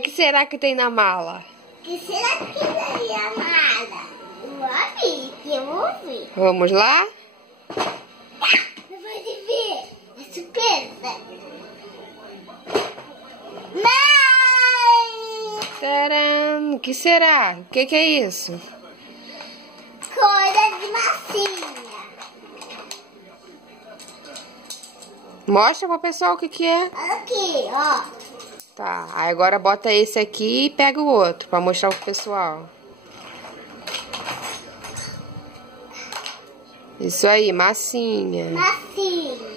que será que tem na mala? O que será que tem na mala? Eu vou ver. Vamos lá? Eu vou ver. É surpresa. Mãe! Tcharam! O que será? O que é isso? Coisa de massinha. Mostra pro pessoal o que é. Olha aqui, ó. Tá, aí agora bota esse aqui e pega o outro pra mostrar pro pessoal. Isso aí, massinha. Massinha.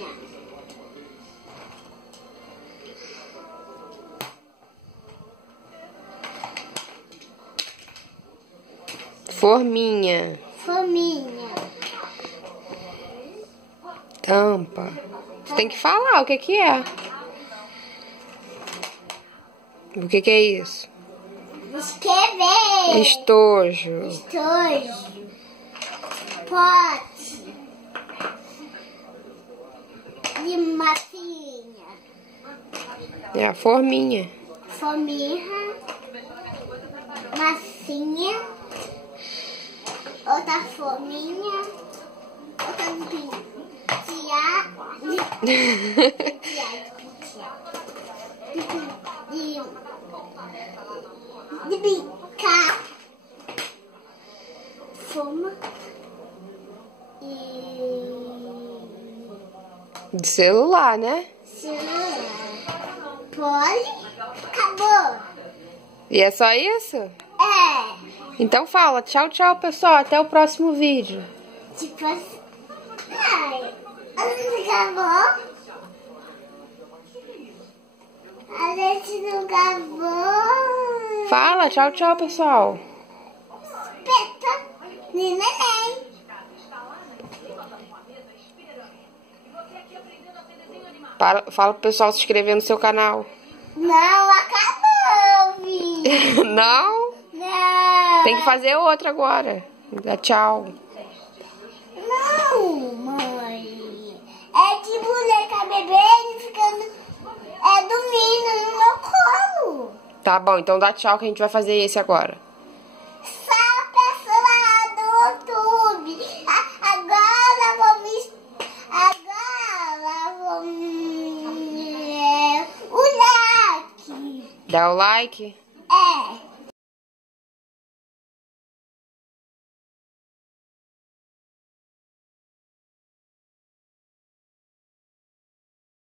Forminha. Fominha. Tampa. Você tem que falar o que é. O que é isso? Escrever. Estojo. Estojo. Pote. De massinha. É a forminha. Fominha. Massinha. Outra fominha. Outra de bicar. Fuma. De celular, né? Celular. Poli. Acabou. E é só isso? É. Então fala, tchau, tchau, pessoal. Até o próximo vídeo. Tipo assim. Ai. A gente acabou. A gente não acabou. Fala, tchau, tchau, pessoal. Peta. Neném. Fala pro pessoal se inscrever no seu canal. Não acabou, filho. Não? Não. Tem que fazer outra agora. Dá tchau. Não, mãe. É de boneca bebê ficando. É dormindo no meu colo. Tá bom, então dá tchau que a gente vai fazer esse agora. Fala, pessoal do YouTube. Agora vamos. Agora vamos. O like. Dá o like. É.